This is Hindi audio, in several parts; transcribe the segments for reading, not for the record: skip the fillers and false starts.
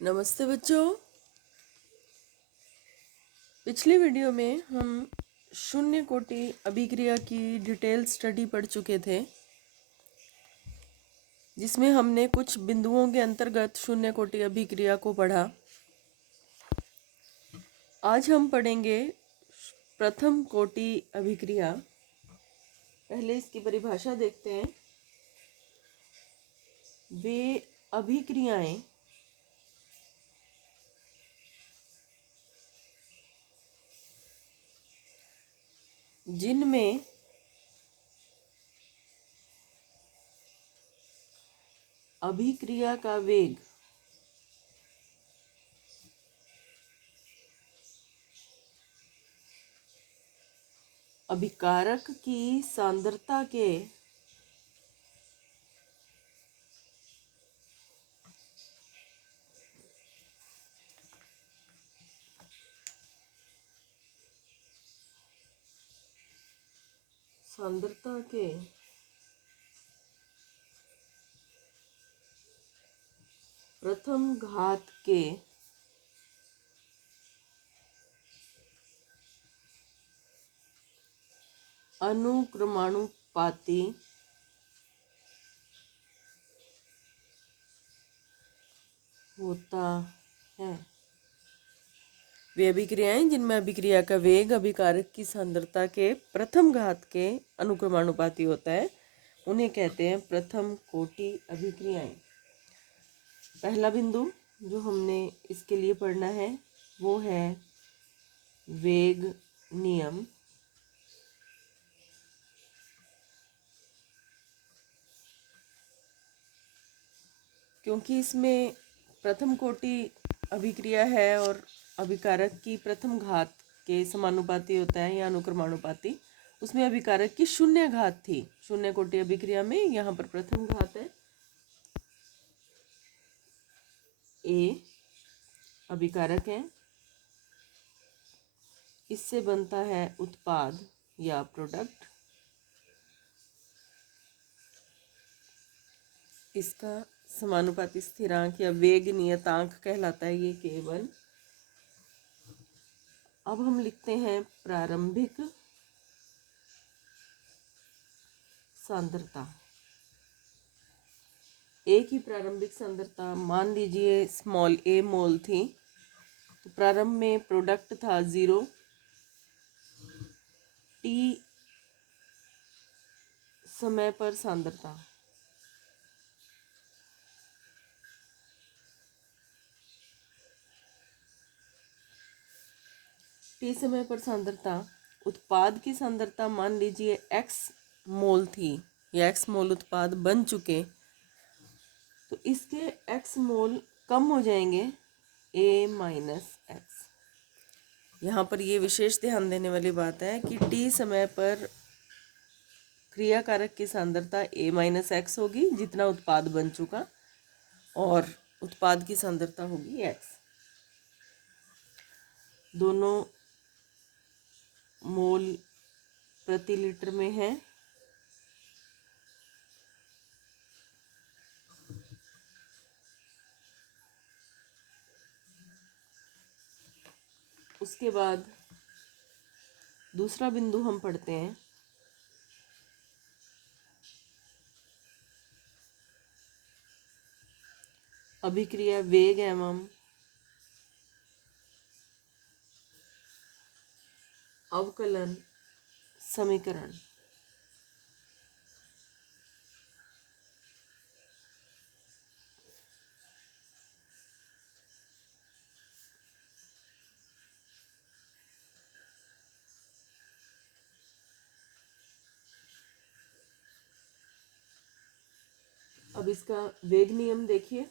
नमस्ते बच्चों। पिछली वीडियो में हम शून्य कोटि अभिक्रिया की डिटेल स्टडी पढ़ चुके थे, जिसमें हमने कुछ बिंदुओं के अंतर्गत शून्य कोटि अभिक्रिया को पढ़ा। आज हम पढ़ेंगे प्रथम कोटि अभिक्रिया। पहले इसकी परिभाषा देखते हैं। वे अभिक्रियाएं जिनमें अभिक्रिया का वेग अभिकारक की सांद्रता के प्रथम घात के अनुक्रमानुपाती होता है। वे अभिक्रियाएं जिनमें अभिक्रिया का वेग अभिकारक की सांद्रता के प्रथम घात के अनुक्रमानुपाती होता है, उन्हें कहते हैं प्रथम कोटि अभिक्रियाएं। पहला बिंदु जो हमने इसके लिए पढ़ना है वो है वेग नियम। क्योंकि इसमें प्रथम कोटि अभिक्रिया है और अभिकारक की प्रथम घात के समानुपाती होता है या अनुक्रमानुपाती, उसमें अभिकारक की शून्य घात थी। शून्य कोटि अभिक्रिया में यहाँ पर प्रथम घात है ए, अभिकारक है, इससे बनता है उत्पाद या प्रोडक्ट। इसका समानुपाती स्थिरांक या वेग नियतांक कहलाता है ये K1। अब हम लिखते हैं प्रारंभिक सांद्रता। ए की प्रारंभिक सांद्रता मान लीजिए स्मॉल a मोल थी, तो प्रारंभ में प्रोडक्ट था 0। t समय पर सांद्रता समय पर सांद्रता उत्पाद की सांद्रता मान लीजिए x मोल थी या x मोल उत्पाद बन चुके, तो इसके x मोल कम हो जाएंगे a माइनस एक्स। यहाँ पर ये विशेष ध्यान देने वाली बात है कि t समय पर क्रियाकारक की सांद्रता a माइनस एक्स होगी जितना उत्पाद बन चुका, और उत्पाद की सांद्रता होगी x। दोनों मोल प्रति लीटर में है। उसके बाद दूसरा बिंदु हम पढ़ते हैं अभिक्रिया वेग एवं अवकलन समीकरण। अब इसका वेग नियम देखिए।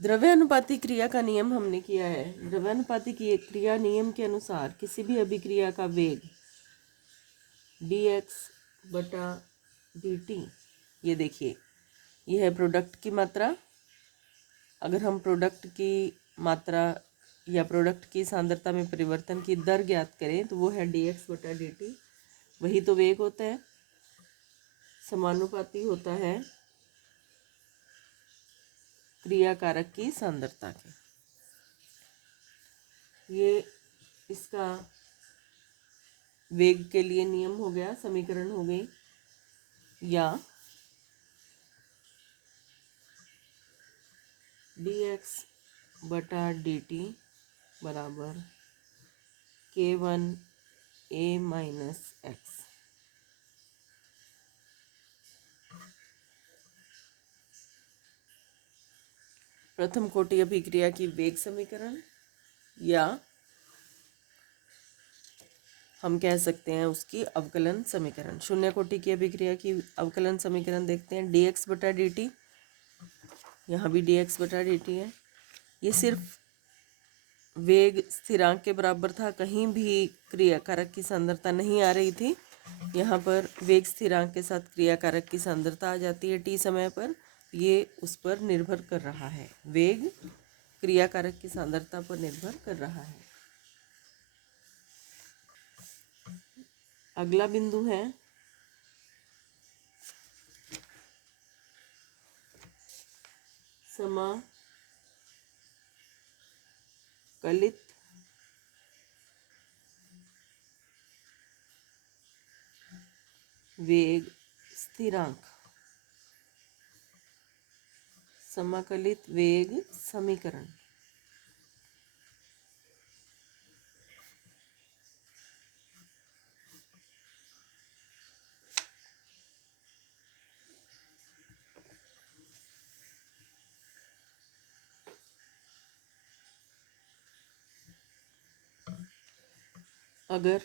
द्रव्यानुपाती क्रिया का नियम हमने किया है। द्रव्यानुपाती की क्रिया नियम के अनुसार किसी भी अभिक्रिया का वेग dx बटा dt, ये देखिए, यह है प्रोडक्ट की मात्रा। अगर हम प्रोडक्ट की मात्रा या प्रोडक्ट की सांद्रता में परिवर्तन की दर ज्ञात करें तो वो है dx बटा dt। वही तो वेग होता है, समानुपाती होता है क्रियाकारक की सांद्रता के। ये इसका वेग के लिए नियम हो गया, समीकरण हो गई। या dx बटा dt बराबर k1 a माइनस एक्स। प्रथम कोटि अभिक्रिया की वेग समीकरण, या हम कह सकते हैं उसकी अवकलन समीकरण। शून्य कोटि की अभिक्रिया की अवकलन समीकरण देखते हैं। dx बटा dt, यहाँ भी dx बटा dt है। ये सिर्फ वेग स्थिरांक के बराबर था, कहीं भी क्रियाकारक की सांद्रता नहीं आ रही थी। यहाँ पर वेग स्थिरांक के साथ क्रियाकारक की सांद्रता आ जाती है t समय पर। ये उस पर निर्भर कर रहा है, वेग क्रियाकारक की सांद्रता पर निर्भर कर रहा है। अगला बिंदु है समाकलित वेग स्थिरांक, समाकलित वेग समीकरण। अगर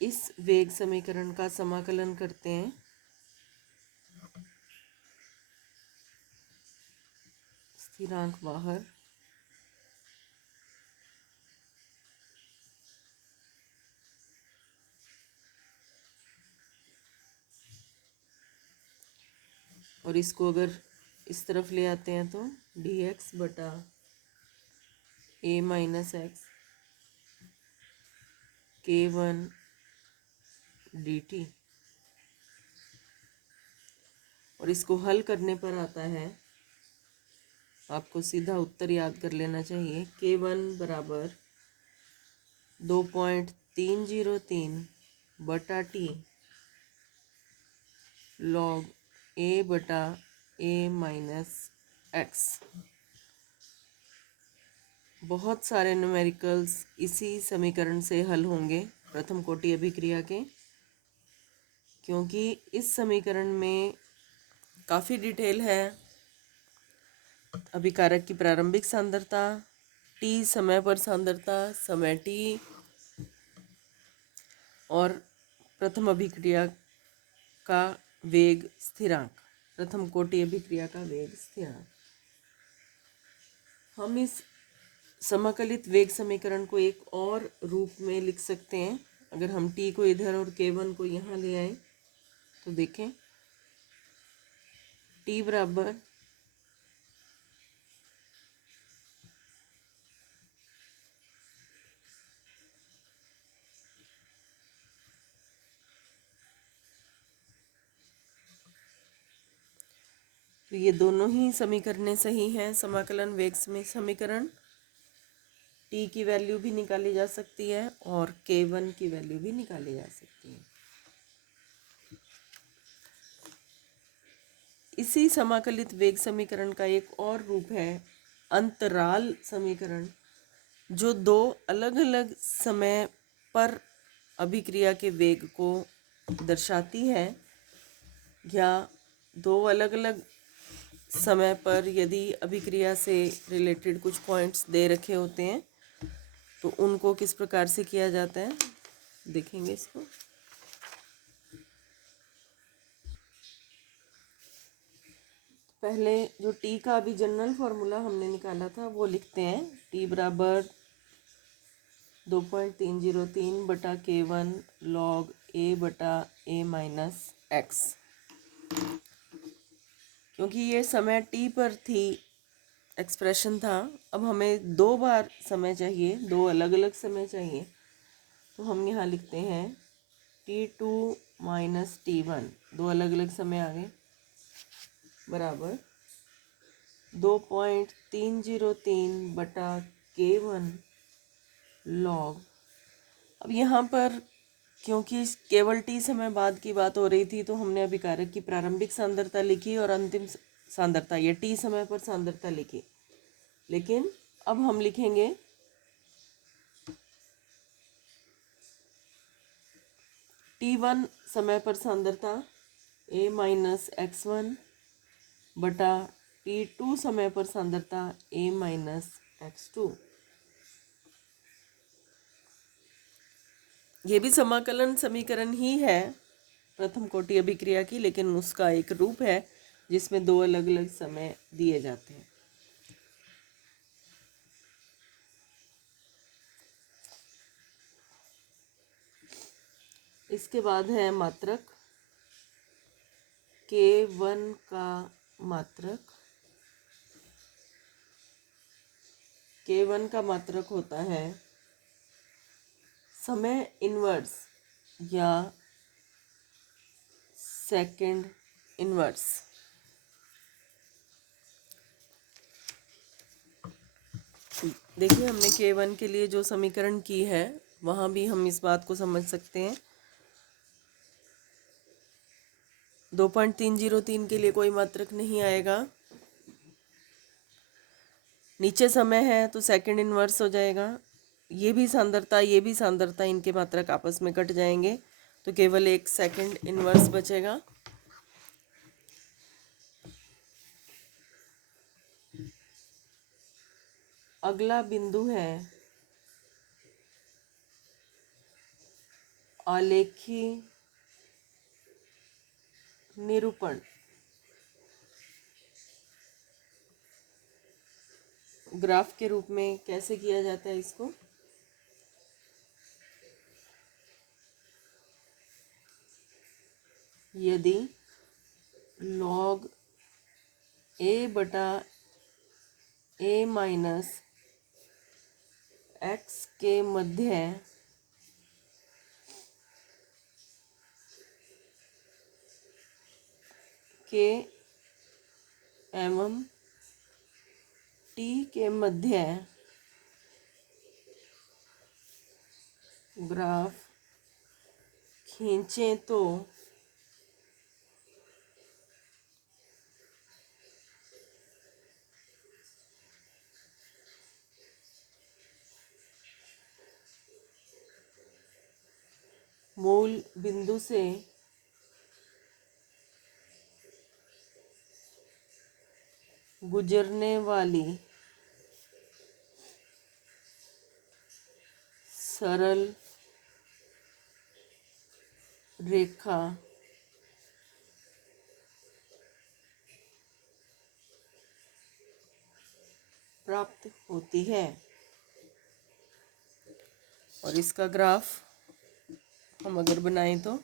इस वेग समीकरण का समाकलन करते हैं, स्थिरांक बाहर, और इसको अगर इस तरफ ले आते हैं तो dx बटा a minus x k1 dt, और इसको हल करने पर आता है, आपको सीधा उत्तर याद कर लेना चाहिए। k1 बराबर 2.303 बटा t log a बटा a माइनस एक्स। बहुत सारे न्यूमेरिकल्स इसी समीकरण से हल होंगे प्रथम कोटि अभिक्रिया के, क्योंकि इस समीकरण में काफ़ी डिटेल है। अभिकारक की प्रारंभिक सांद्रता, t समय पर सांद्रता, समय t, और प्रथम अभिक्रिया का वेग स्थिरांक, प्रथम कोटि अभिक्रिया का वेग स्थिरांक। हम इस समाकलित वेग समीकरण को एक और रूप में लिख सकते हैं। अगर हम t को इधर और k1 को यहाँ ले आए तो देखें, t बराबर तो ये दोनों ही समीकरणें सही हैं। समाकलन वेग में समीकरण, t की वैल्यू भी निकाली जा सकती है और k1 की वैल्यू भी निकाली जा सकती है। इसी समाकलित वेग समीकरण का एक और रूप है अंतराल समीकरण, जो दो अलग अलग समय पर अभिक्रिया के वेग को दर्शाती है, या दो अलग अलग समय पर यदि अभिक्रिया से रिलेटेड कुछ पॉइंट्स दे रखे होते हैं तो उनको किस प्रकार से किया जाता है देखेंगे इसको। पहले जो t का अभी जनरल फॉर्मूला हमने निकाला था वो लिखते हैं। t बराबर 2.303 बटा k1 log a बटा a माइनस एक्स। क्योंकि ये समय t पर थी, एक्सप्रेशन था, अब हमें दो बार समय चाहिए, दो अलग अलग समय चाहिए, तो हम यहाँ लिखते हैं t2 माइनस t1, दो अलग अलग समय आ गए, बराबर 2.303/K1 log। अब यहाँ पर क्योंकि केवल टी समय बाद की बात हो रही थी तो हमने अभिकारक की प्रारंभिक सांद्रता लिखी और अंतिम सांद्रता या टी समय पर सांद्रता लिखी। लेकिन अब हम लिखेंगे T1 समय पर सांद्रता A-X1/T2 समय पर सांद्रता A-X2। ये भी समाकलन समीकरण ही है प्रथम कोटि अभिक्रिया की, लेकिन उसका एक रूप है जिसमें दो अलग अलग समय दिए जाते हैं। इसके बाद है मात्रक K1 का मात्रक। K1 का मात्रक होता है समय इन्वर्स या सेकंड इन्वर्स। देखिए हमने K1 के लिए जो समीकरण की है वहाँ भी हम इस बात को समझ सकते हैं। 2.303 के लिए कोई मात्रक नहीं आएगा। नीचे समय है तो सेकंड इन्वर्स हो जाएगा। ये भी सांद्रता इनके मात्रक आपस में कट जाएंगे तो केवल एक सेकंड इन्वर्स बचेगा। अगला बिंदु है आलेखी निरूपण। ग्राफ के रूप में कैसे किया जाता है इसको? यदि log A/A-x के मध्य के एवं टी के मध्य ग्राफ खींचें तो मूल बिंदु से गुजरने वाली सरल रेखा प्राप्त होती है। और इसका ग्राफ हम अगर बनाएं तो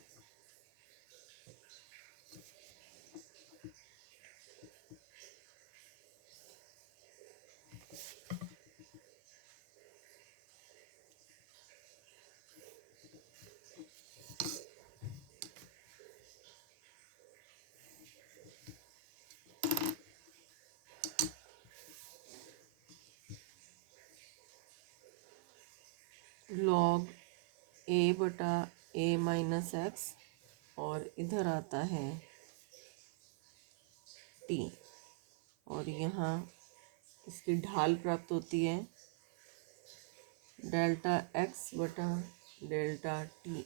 log A/A-x और इधर आता है t और यहाँ इसकी ढाल प्राप्त होती है Δx/Δt।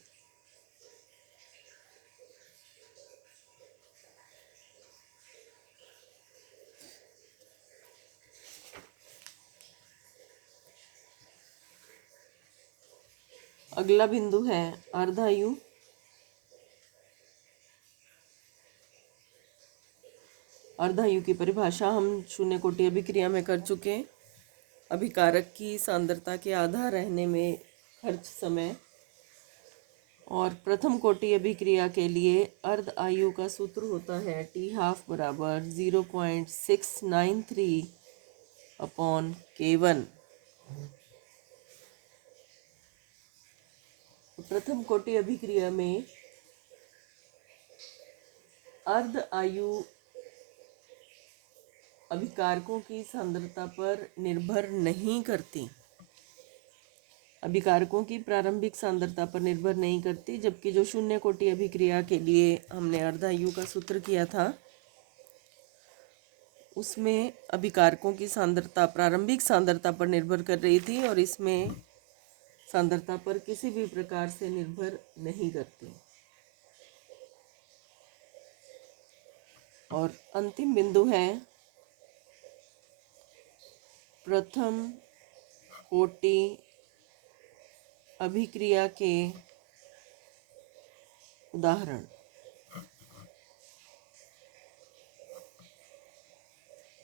अगला बिंदु है अर्धायु। अर्धायु की परिभाषा हम शून्य कोटि अभिक्रिया में कर चुके। अभिकारक की सांद्रता के आधा रहने में खर्च समय। और प्रथम कोटि अभिक्रिया के लिए अर्ध आयु का सूत्र होता है T12 बराबर 0.693/K1। प्रथम कोटि अभिक्रिया में अर्ध आयु अभिकारकों की सांद्रता पर निर्भर नहीं करती। अभिकारकों की प्रारंभिक सांद्रता पर निर्भर नहीं करती, जबकि जो शून्य कोटि अभिक्रिया के लिए हमने अर्धायु का सूत्र किया था उसमें अभिकारकों की सांद्रता प्रारंभिक सांद्रता पर निर्भर कर रही थी और इसमें सांद्रता पर किसी भी प्रकार से निर्भर नहीं करती। और अंतिम बिंदु है प्रथम कोटि अभिक्रिया के उदाहरण।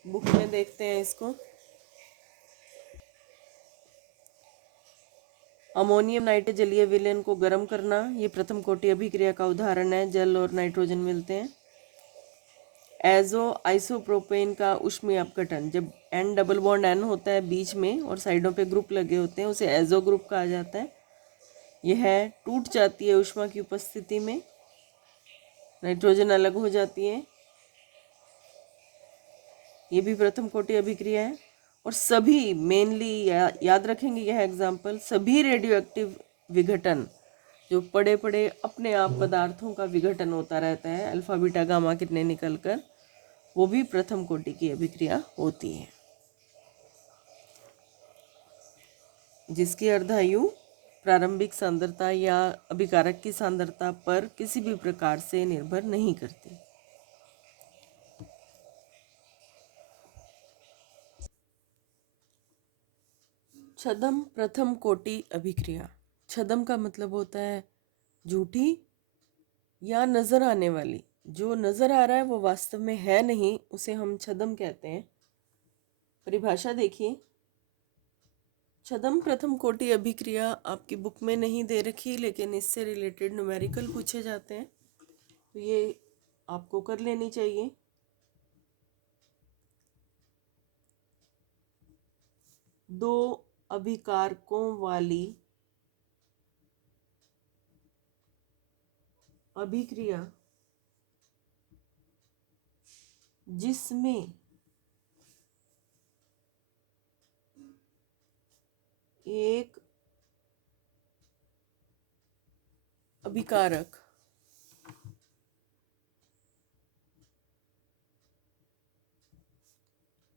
बुक में देखते हैं इसको। अमोनियम नाइट्रेट जलीय विलयन को गर्म करना, ये प्रथम कोटि अभिक्रिया का उदाहरण है। जल और नाइट्रोजन मिलते हैं। एजो आइसोप्रोपेन का ऊष्मीय अपघटन, जब N डबल बॉन्ड N होता है बीच में और साइडों पे ग्रुप लगे होते हैं, उसे एजो ग्रुप कहा जाता है। यह टूट जाती है ऊष्मा की उपस्थिति में, नाइट्रोजन अलग हो जाती है। ये भी प्रथम कोटि अभिक्रिया है। और सभी मेनली याद रखेंगे यह एग्जाम्पल, सभी रेडियो एक्टिव विघटन जो पड़े पड़े अपने आप पदार्थों का विघटन होता रहता है अल्फा बीटा गामा किरणें निकलकर, वो भी प्रथम कोटि की अभिक्रिया होती है, जिसकी अर्धायु प्रारंभिक सांद्रता या अभिकारक की सांद्रता पर किसी भी प्रकार से निर्भर नहीं करती। छद्म प्रथम कोटि अभिक्रिया। छद्म का मतलब होता है झूठी या नजर आने वाली। जो नजर आ रहा है वो वास्तव में है नहीं, उसे हम छद्म कहते हैं। परिभाषा देखिए। छद्म प्रथम कोटि अभिक्रिया आपकी बुक में नहीं दे रखी, लेकिन इससे रिलेटेड न्यूमेरिकल पूछे जाते हैं, तो ये आपको कर लेनी चाहिए। दो अभिकारकों वाली अभिक्रिया जिसमें एक अभिकारक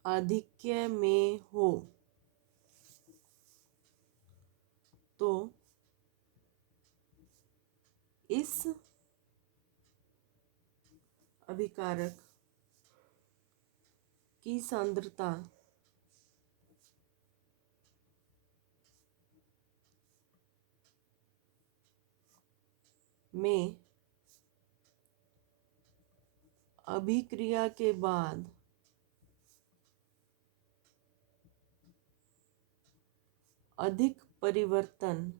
आधिक्य में हो तो इस अभिकारक की सांद्रता में अभिक्रिया के बाद अधिक परिवर्तन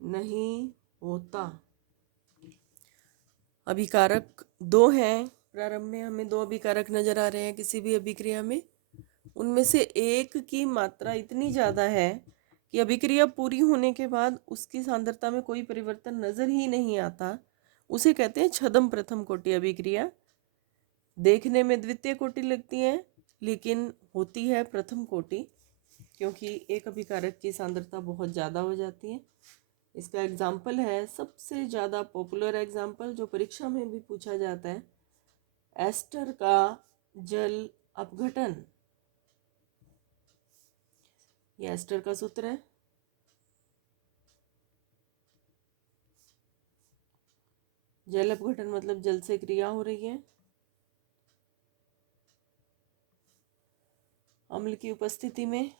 नहीं होता। अभिकारक दो हैं, प्रारंभ में हमें दो अभिकारक नजर आ रहे हैं किसी भी अभिक्रिया में। उनमें से एक की मात्रा इतनी ज़्यादा है कि अभिक्रिया पूरी होने के बाद उसकी सांद्रता में कोई परिवर्तन नजर ही नहीं आता। उसे कहते हैं छद्म प्रथम कोटि अभिक्रिया। देखने में द्वितीय कोटि लगती है, लेकिन होती है प्रथम कोटि, क्योंकि एक अभिकारक की सांद्रता बहुत ज़्यादा हो जाती है। इसका एग्जाम्पल है, सबसे ज़्यादा पॉपुलर एग्जाम्पल जो परीक्षा में भी पूछा जाता है, एस्टर का जल अपघटन। ये एस्टर का सूत्र है। जल अपघटन मतलब जल से क्रिया हो रही है, अम्ल की उपस्थिति में।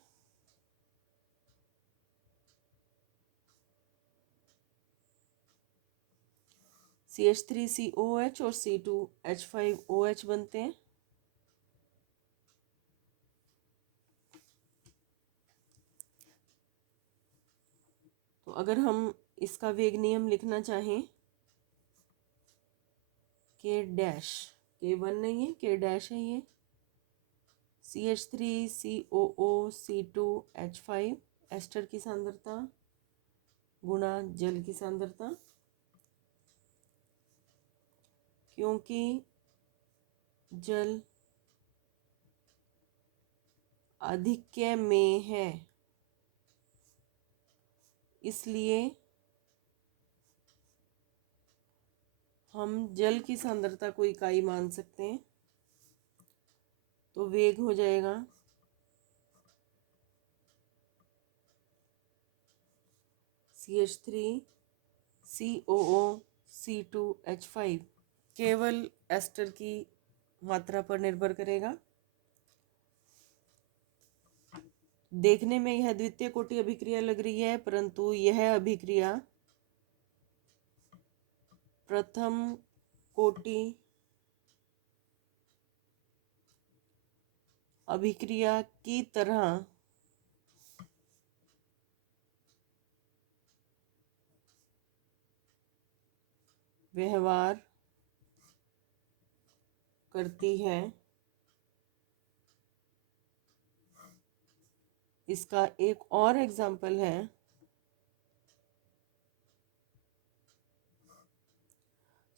CH3COH और C2H5OH बनते हैं। तो अगर हम इसका वेग नियम लिखना चाहें, K डैश, K1 नहीं है, K डैश है ये, CH3COOC2H5 एस्टर की सांद्रता गुणा जल की सांद्रता। क्योंकि जल आधिक्य में है इसलिए हम जल की सांद्रता को इकाई मान सकते हैं। तो वेग हो जाएगा CH3COO C2H5। केवल एस्टर की मात्रा पर निर्भर करेगा। देखने में यह द्वितीय कोटि अभिक्रिया लग रही है, परंतु यह अभिक्रिया प्रथम कोटि अभिक्रिया की तरह व्यवहार करती है। इसका एक और एग्जाम्पल है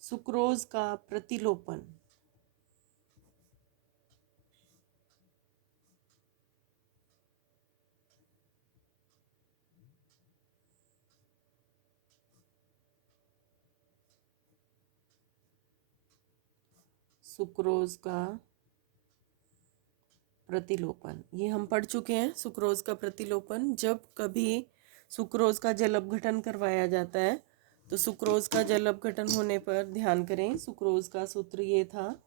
सुक्रोज का प्रतिलोपन। सुक्रोज का प्रतिलोपन ये हम पढ़ चुके हैं। सुक्रोज का प्रतिलोपन, जब कभी सुक्रोज का जल अपघटन करवाया जाता है तो सुक्रोज का जल अपघटन होने पर ध्यान करें, सुक्रोज का सूत्र ये था।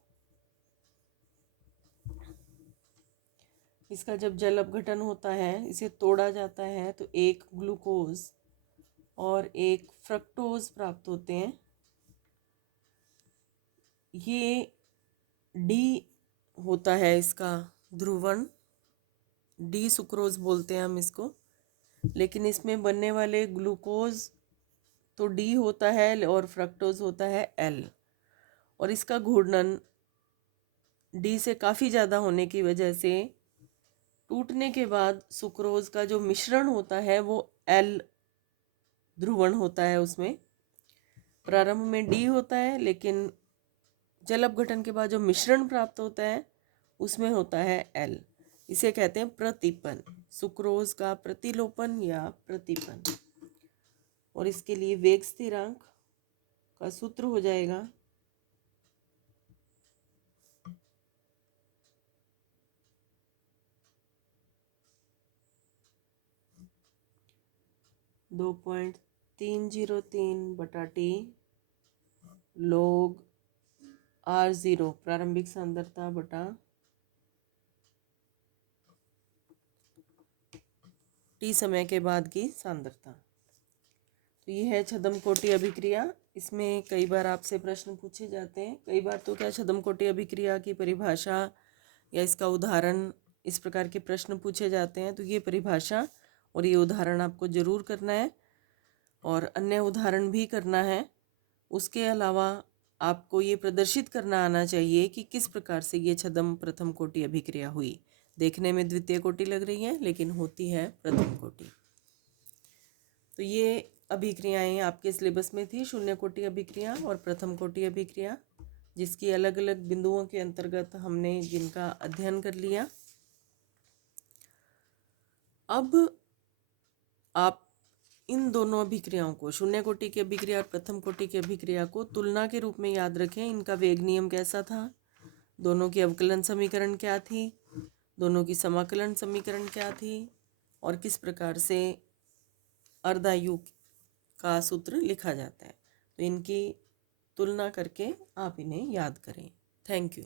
इसका जब जल अपघटन होता है, इसे तोड़ा जाता है तो एक ग्लूकोज और एक फ्रक्टोज प्राप्त होते हैं। ये डी होता है इसका ध्रुवण, डी सुक्रोज बोलते हैं हम इसको। लेकिन इसमें बनने वाले ग्लूकोज तो डी होता है और फ्रक्टोज होता है एल, और इसका घूर्णन डी से काफ़ी ज़्यादा होने की वजह से टूटने के बाद सुक्रोज का जो मिश्रण होता है वो एल ध्रुवण होता है। उसमें प्रारंभ में डी होता है, लेकिन जल अपघटन के बाद जो मिश्रण प्राप्त होता है उसमें होता है एल। इसे कहते हैं प्रतिपन, सुक्रोज का प्रतिलोपन या प्रतिपन। और इसके लिए वेग स्थिरांक का सूत्र हो जाएगा (2.303/T log R0 प्रारंभिक सांद्रता बटा T समय के बाद की सांद्रता। तो ये है छद्म कोटि अभिक्रिया। इसमें कई बार आपसे प्रश्न पूछे जाते हैं। कई बार तो क्या छद्म कोटि अभिक्रिया की परिभाषा या इसका उदाहरण, इस प्रकार के प्रश्न पूछे जाते हैं। तो ये परिभाषा और ये उदाहरण आपको जरूर करना है और अन्य उदाहरण भी करना है। उसके अलावा आपको ये प्रदर्शित करना आना चाहिए कि किस प्रकार से ये छद्म प्रथम कोटि अभिक्रिया हुई। देखने में द्वितीय कोटि लग रही है लेकिन होती है प्रथम कोटि। तो ये अभिक्रियाएं आपके सिलेबस में थी, शून्य कोटि अभिक्रिया और प्रथम कोटि अभिक्रिया, जिसकी अलग अलग बिंदुओं के अंतर्गत हमने जिनका अध्ययन कर लिया। अब आप इन दोनों अभिक्रियाओं को, शून्य कोटि की अभिक्रिया और प्रथम कोटि की अभिक्रिया को तुलना के रूप में याद रखें। इनका वेग नियम कैसा था, दोनों की अवकलन समीकरण क्या थी, दोनों की समाकलन समीकरण क्या थी, और किस प्रकार से अर्धायु का सूत्र लिखा जाता है। तो इनकी तुलना करके आप इन्हें याद करें। Thank you.